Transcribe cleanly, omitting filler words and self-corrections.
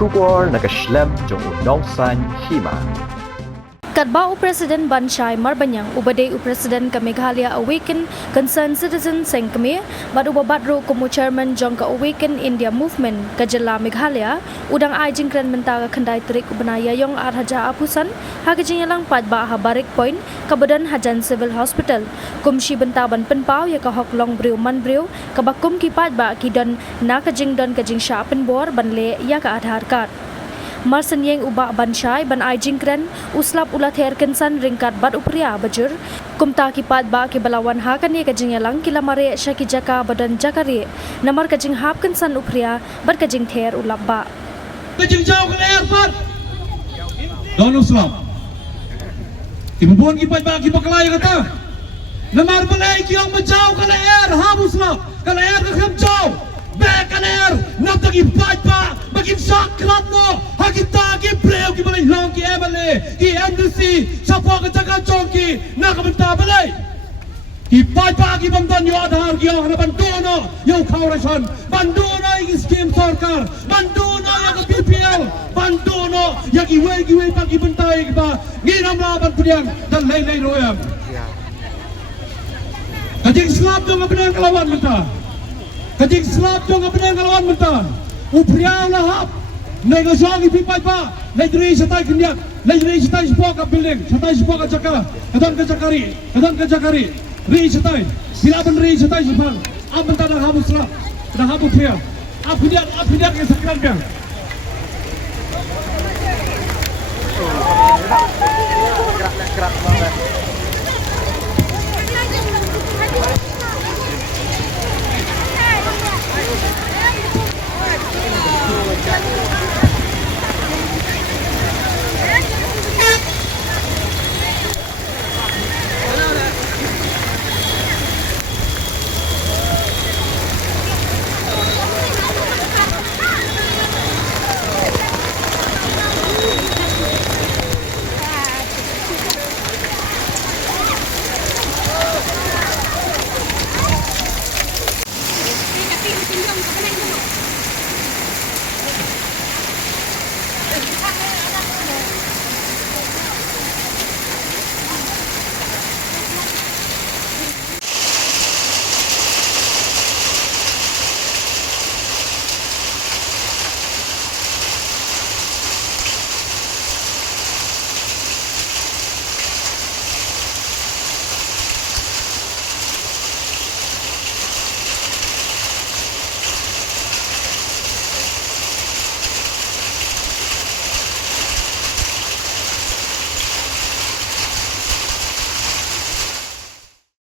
Shubor nakaslem jong unong san hima. Kadbao Presiden Banshai Marbanyang ubade Presiden ka Meghalaya Awaken Concerned Citizen Seng kami bad ubabadro kumu Chairman jong ka Awaken India Movement ka Jela Meghalaya udang ajing kren mentara kandai trik ubanaya yong arhaja apusan hagajing lang padba habarik point kabadan hajan civil hospital kumshi bentaban penpau ya ka hoklong briu man briu kabakum ki padba ki don nakajing don kajing sha penbor banle ya ka adhar card Marsan yang ubah Banshai ban ajing kren uslap ulat her kensan ringkat bad upria bajur kumta kipat ba ke balawan hakan ye kajing yalang kilamare syaki jaka badan jakari namar kajing hap kensan upria bad kajing ther ulap ba kajing jauh ke airport don uslap ibubuan kipat ba ki baklay kata namar balay ki ang majauh ke air hap uslap ke air ke jauh back an air nak tagi kipat ba bagi sakrat no kita ki breu ki balai long ki emale ki embassy sapa ka jaga chongki na ka banta balai ki pai pa ki bamdan yo adhar ki yo bandono yo khauration bandono ki scheme sarkar bandono ya ka BPL bandono ya ki we pa ki banta ki ba nginam ra ban pudiang dan lei royam kajing slap dong abnang kalawan menta kajing slap dong abnang kalawan menta upriang lahap negosiasi pipai pa lagi setai kendiak lagi setai sebuah ka building setai sebuah ka jaka kadang ke jakari ri setai bila ben ri setai sebuah aben tanah habu selap dah habu pria apidiak ke sakran kan gerak banget